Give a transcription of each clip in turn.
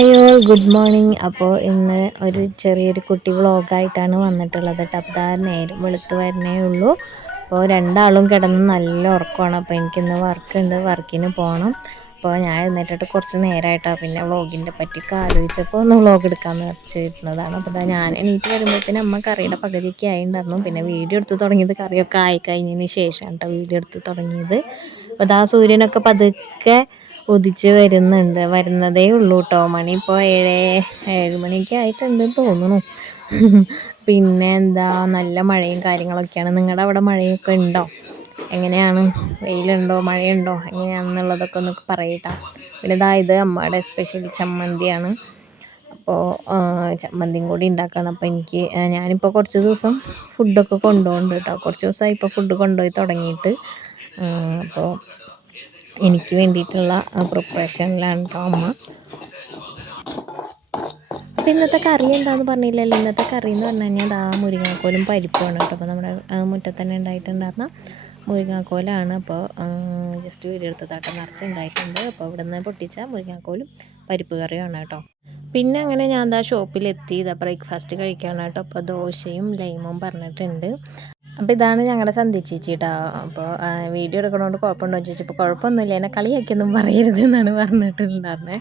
Hi all good morning. അപ്പോൾ ഇന്ന് ഒരു ചെറിയൊരു കുട്ടി വ്ളോഗായിട്ടാണ് വന്നിട്ടുള്ളത് കേട്ടോ. അപ്പോൾ നേരം വെളുത്ത് വരുന്നേ ഉള്ളൂ. അപ്പോൾ രണ്ടാളും കിടന്ന് നല്ല ഉറക്കമാണ്. അപ്പോൾ എനിക്കിന്ന് വർക്കുണ്ട്, വർക്കിന് പോകണം. അപ്പോൾ ഞാൻ എഴുന്നേറ്റിട്ട് കുറച്ച് നേരമായിട്ടോ. പിന്നെ വ്ളോഗിൻ്റെ പറ്റിയൊക്കെ ആലോചിച്ചപ്പോൾ ഒന്ന് വ്ളോഗ് എടുക്കാമെന്ന് വെച്ചിരുന്നതാണ്. അപ്പോൾ ഞാൻ എണീറ്റ് വരുമ്പോഴത്തേനും അമ്മ കറിയുടെ പകുതിയൊക്കെ ആയിട്ടുണ്ടായിരുന്നു. പിന്നെ വീഡിയോ എടുത്ത് തുടങ്ങിയത് കറിയൊക്കെ ആയി കഴിഞ്ഞതിന് ശേഷമാണ് കേട്ടോ വീഡിയോ എടുത്ത് തുടങ്ങിയത്. അപ്പോൾ സൂര്യനൊക്കെ പതുക്കെ ഉദിച്ച് വരുന്നതേ ഉള്ളൂ കേട്ടോ. മണി ഇപ്പോൾ 7 മണിയൊക്കെ ആയിട്ടുണ്ടെന്ന് തോന്നുന്നു. പിന്നെ എന്താ, നല്ല മഴയും കാര്യങ്ങളൊക്കെയാണ്. നിങ്ങളുടെ അവിടെ മഴയൊക്കെ ഉണ്ടോ? എങ്ങനെയാണ്? വെയിലുണ്ടോ, മഴയുണ്ടോ, എങ്ങനെയാണെന്നുള്ളതൊക്കെ ഒന്ന് പറയട്ടോ. പിന്നെ ഇത് അമ്മയുടെ സ്പെഷ്യൽ ചമ്മന്തിയാണ്. അപ്പോൾ ചമ്മന്തിയും കൂടി ഉണ്ടാക്കണം. അപ്പോൾ ഞാനിപ്പോൾ കുറച്ച് ദിവസം ഫുഡൊക്കെ കൊണ്ടുപോകുന്നുണ്ട് കേട്ടോ. കുറച്ച് ദിവസമായി ഇപ്പോൾ ഫുഡ് കൊണ്ടുപോയി തുടങ്ങിയിട്ട്. അപ്പോൾ എനിക്ക് വേണ്ടിയിട്ടുള്ള പ്രിപ്പറേഷനിലാണ് കേട്ടോ അമ്മ. അപ്പോൾ ഇന്നത്തെ കറി എന്താണെന്ന് പറഞ്ഞില്ലല്ലോ. ഇന്നത്തെ കറി എന്ന് പറഞ്ഞു കഴിഞ്ഞാൽ മുരിങ്ങാക്കോലും പരിപ്പുമാണ് കേട്ടോ. അപ്പോൾ നമ്മുടെ മുറ്റത്ത് തന്നെ ഉണ്ടായിട്ടുണ്ടായിരുന്ന മുരിങ്ങാക്കോലാണ്. അപ്പോൾ ജസ്റ്റ് വീഡിയോ എടുത്തതായിട്ട് നിറച്ചുണ്ടായിട്ടുണ്ട്. അപ്പോൾ ഇവിടെ നിന്ന് പൊട്ടിച്ച മുരിങ്ങാക്കോലും പരിപ്പ് കറിയാണ് കേട്ടോ. പിന്നെ അങ്ങനെ ഞാൻ ഷോപ്പിലെത്തി ബ്രേക്ക്ഫാസ്റ്റ് കഴിക്കുകയാണ് കേട്ടോ. അപ്പോൾ ദോശയും ലൈമും പറഞ്ഞിട്ടുണ്ട്. അപ്പോൾ ഇതാണ് ഞങ്ങളുടെ സന്ധ്യ ചേച്ചി കേട്ടോ. അപ്പോൾ വീഡിയോ എടുക്കണോണ്ട് കുഴപ്പമുണ്ടോ എന്ന് ചോദിച്ചപ്പോൾ കുഴപ്പമൊന്നുമില്ല, എന്നെ കളിയാക്കിയൊന്നും പറയരുത് എന്നാണ് പറഞ്ഞിട്ടുണ്ടായിരുന്നത്.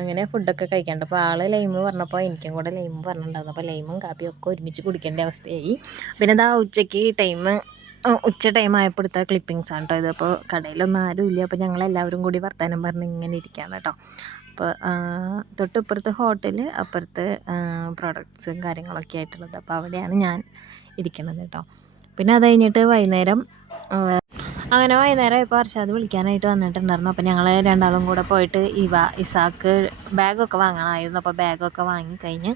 അങ്ങനെ ഫുഡൊക്കെ കഴിക്കാണ്ട്. അപ്പോൾ ലൈമ് പറഞ്ഞപ്പോൾ എനിക്കും കൂടെ ലൈമ് പറഞ്ഞിട്ടുണ്ടായിരുന്നു. അപ്പോൾ ലൈമും കാപ്പിയും ഒക്കെ ഒരുമിച്ച് കുടിക്കേണ്ട അവസ്ഥയായി. പിന്നെ ഉച്ചയ്ക്ക് ഉച്ച ടൈം ആയപ്പോൾ എടുത്ത ക്ലിപ്പിങ്സാണ് കേട്ടോ ഇത്. അപ്പോൾ കടയിലൊന്നും ആരും ഇല്ല. അപ്പോൾ ഞങ്ങളെല്ലാവരും കൂടി വർത്താനം പറഞ്ഞ് ഇങ്ങനെ ഇരിക്കുകയാണ് കേട്ടോ. അപ്പോൾ തൊട്ടിപ്പുറത്ത് ഹോട്ടൽ, അപ്പുറത്ത് പ്രൊഡക്ട്സും കാര്യങ്ങളൊക്കെ ആയിട്ടുള്ളത്. അപ്പോൾ അവിടെയാണ് ഞാൻ ഇരിക്കണത് കേട്ടോ. പിന്നെ അത് കഴിഞ്ഞിട്ട് വൈകുന്നേരം ഇപ്പോൾ അർഷാദ് വിളിക്കാനായിട്ട് വന്നിട്ടുണ്ടായിരുന്നു. അപ്പോൾ ഞങ്ങൾ രണ്ടാളും കൂടെ പോയിട്ട് ഇസാക്ക് ബാഗൊക്കെ വാങ്ങണമായിരുന്നു. അപ്പോൾ ബാഗൊക്കെ വാങ്ങിക്കഴിഞ്ഞ്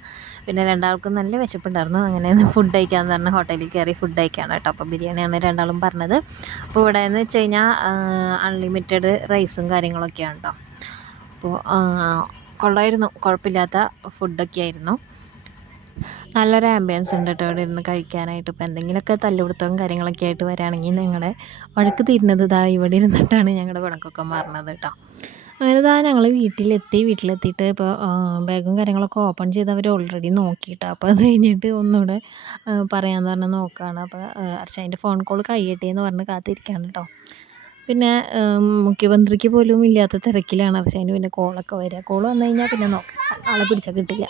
പിന്നെ രണ്ടാൾക്കും നല്ല വിശപ്പുണ്ടായിരുന്നു. അങ്ങനെ ഫുഡ് കഴിക്കാമെന്ന് പറഞ്ഞ് ഹോട്ടലിൽ കയറി ഫുഡ് കഴിക്കുകയാണ് കേട്ടോ. അപ്പോൾ ബിരിയാണിയാണ് രണ്ടാളും പറഞ്ഞത്. അപ്പോൾ ഇവിടെ എന്ന് വെച്ച് കഴിഞ്ഞാൽ അൺലിമിറ്റഡ് റൈസും കാര്യങ്ങളൊക്കെയാണ് കേട്ടോ. അപ്പോൾ കൊള്ളായിരുന്നു, കുഴപ്പമില്ലാത്ത ഫുഡൊക്കെ ആയിരുന്നു. നല്ലൊരു ആംബിയൻസ് ഉണ്ട് കേട്ടോ ഇവിടെ ഇരുന്ന് കഴിക്കാനായിട്ട്. ഇപ്പോൾ എന്തെങ്കിലുമൊക്കെ തല്ലുപിടുത്തവും കാര്യങ്ങളൊക്കെ ആയിട്ട് വരികയാണെങ്കിൽ ഞങ്ങളുടെ വഴക്ക് തീരുന്നത് ഇവിടെ ഇരുന്നിട്ടാണ് ഞങ്ങളുടെ വഴക്കൊക്കെ മാറുന്നത് കേട്ടോ. അങ്ങനെ ഞങ്ങൾ വീട്ടിലെത്തിയിട്ട് ഇപ്പോൾ ബാഗും കാര്യങ്ങളൊക്കെ ഓപ്പൺ ചെയ്ത് അവർ ഓൾറെഡി നോക്കിയിട്ടോ. അപ്പോൾ അത് കഴിഞ്ഞിട്ട് ഒന്നുകൂടെ പറയാമെന്ന് പറഞ്ഞ് നോക്കുകയാണ്. അപ്പോൾ അർഷാൻ്റെ ഫോൺ കോൾ കഴിയട്ടെ എന്ന് പറഞ്ഞ് കാത്തിരിക്കുകയാണ് കേട്ടോ. പിന്നെ മുഖ്യമന്ത്രിക്ക് പോലും ഇല്ലാത്ത തിരക്കിലാണ് അർഷാന്. പിന്നെ കോളൊക്കെ വരിക, കോൾ വന്നു കഴിഞ്ഞാൽ പിന്നെ നോക്കാം, ആളെ പിടിച്ചാൽ കിട്ടില്ല.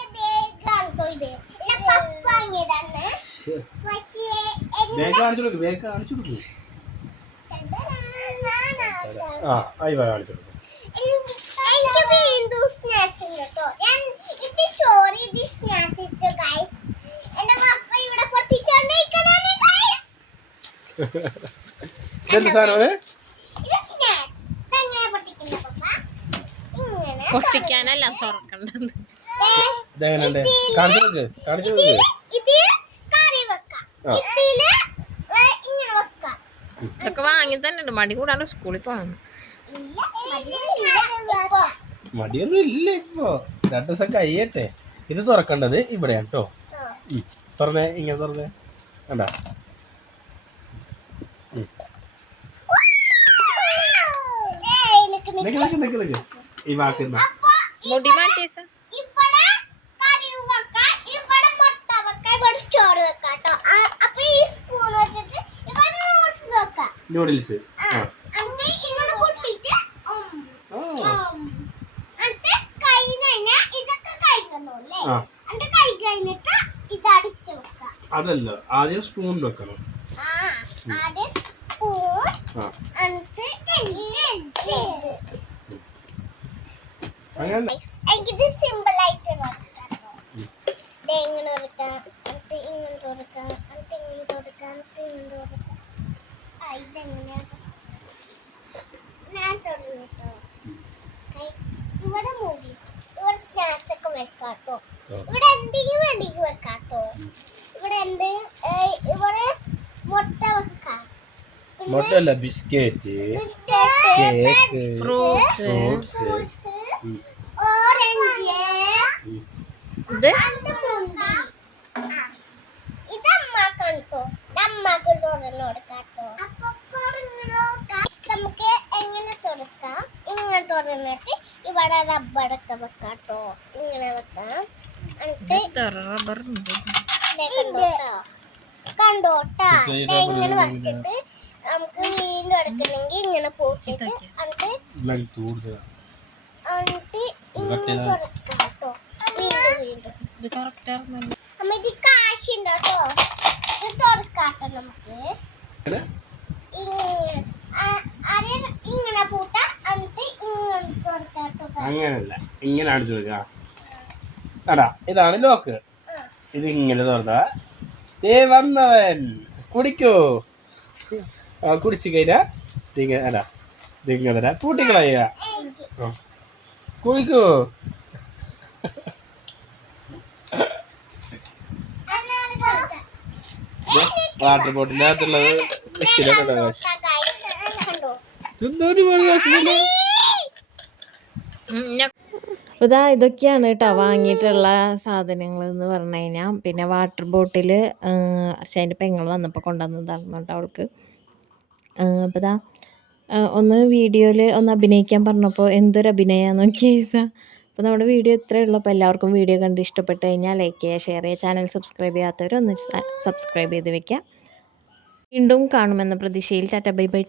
പൊട്ടിക്കാനല്ല തുറക്കണ്ടത്. ഇതൊക്കെ വാങ്ങി തന്നെ ഉണ്ട്. മടി കൂടാണ്ട് സ്കൂളിൽ പോകണം. മടിയൊന്നും ഇല്ല. ഇപ്പൊ 2 ദിവസം കഴിയട്ടെ. ഇത് തുറക്കേണ്ടത് ഇവിടെയാണ് കേട്ടോ. തുറന്നേ, ഇങ്ങനെ തുറന്നേ, കണ്ടാ. ഈ വാക്ക് മുടി മാറ്റി നൂഡിൽസ്. അതല്ല, ആദ്യം സ്പൂൺ വെക്കണം. എനിക്കിത് സിമ്പിൾ ആയിട്ട് ഇവിടെ മൂടി, ഇവിടെ സ്നാക്സ് ഒക്കെ വെക്കാട്ടോ. ഇവിടെ എന്തെങ്കിലും വേണ്ടെങ്കിൽ വെക്കാട്ടോ. ഇവിടെ ഇവിടെ മുട്ട വെക്കാം. മുട്ടല്ല, ബിസ്ക്കറ്റ്, കേക്ക്, ഫ്രൂട്ട്സ്, ഓറഞ്ച്, ഇതമ്മാക്കോ അമ്മക്ക് തുറന്നു കൊടുക്കാട്ടോ. നമുക്ക് എങ്ങനെ തുറക്കാം? ഇങ്ങനെ തുറന്നിട്ട് ഇവ ഇവിടെ റബ്ബറൊക്കെ വെക്കാട്ടോ. ഇങ്ങനെ വെക്കാം. എന്നിട്ട് കണ്ടോട്ടാ ഇങ്ങനെ വെച്ചിട്ട് നമുക്ക് വീണ്ടും എടുക്കണമെങ്കിൽ ഇങ്ങനെ പോച്ചിട്ട് എന്നിട്ട് ഇങ്ങനെ തുറക്കാട്ടോ. വീണ്ടും അമ്മ ഇത് കാശുണ്ടോ? ഇത് തുറക്കാട്ടോ നമുക്ക്. ഇങ്ങനെ പൂട്ടാ എന്നിട്ട് ഇങ്ങനെ തുറക്കാട്ടോ. അങ്ങനല്ല, ഇങ്ങനെ അടിച്ചു കൊടുക്കാം. അടാ ഇതാണ് ലോക്ക്. ഇത് ഇങ്ങനെ തുറന്നാ ദേ വന്നവൻ കുടിക്കോ. കുടിച്ചു കഴിഞ്ഞാ അല്ല ഇതിങ്ങനെ പൂട്ടിക്കളയുക. കുടിക്കോ. വാട്ടർ ബോട്ടിനകത്തുള്ളത് അപ്പോൾ ഇതൊക്കെയാണ് കേട്ടോ വാങ്ങിയിട്ടുള്ള സാധനങ്ങൾ എന്ന് പറഞ്ഞു കഴിഞ്ഞാൽ. പിന്നെ വാട്ടർ ബോട്ടിൽ അച്ഛൻ്റെ പെങ്ങൾ വന്നപ്പോൾ കൊണ്ടുവന്നതായിരുന്നു കേട്ടോ അവൾക്ക്. അപ്പോൾ ഒന്ന് വീഡിയോയിൽ ഒന്ന് അഭിനയിക്കാൻ പറഞ്ഞപ്പോൾ എന്തൊരു അഭിനയമാണെന്ന് നോക്കിയ. അപ്പോൾ നമ്മുടെ വീഡിയോ ഇത്രയേ ഉള്ളൂ. അപ്പോൾ എല്ലാവർക്കും വീഡിയോ കണ്ട് ഇഷ്ടപ്പെട്ട് കഴിഞ്ഞാൽ ലൈക്ക് ചെയ്യുക, ഷെയർ ചെയ്യുക. ചാനൽ സബ്സ്ക്രൈബ് ചെയ്യാത്തവരൊന്ന് സബ്സ്ക്രൈബ് ചെയ്ത് വെക്കുക. വീണ്ടും കാണുമെന്ന പ്രതീക്ഷയിൽ ടാറ്റ ബൈ ബൈ.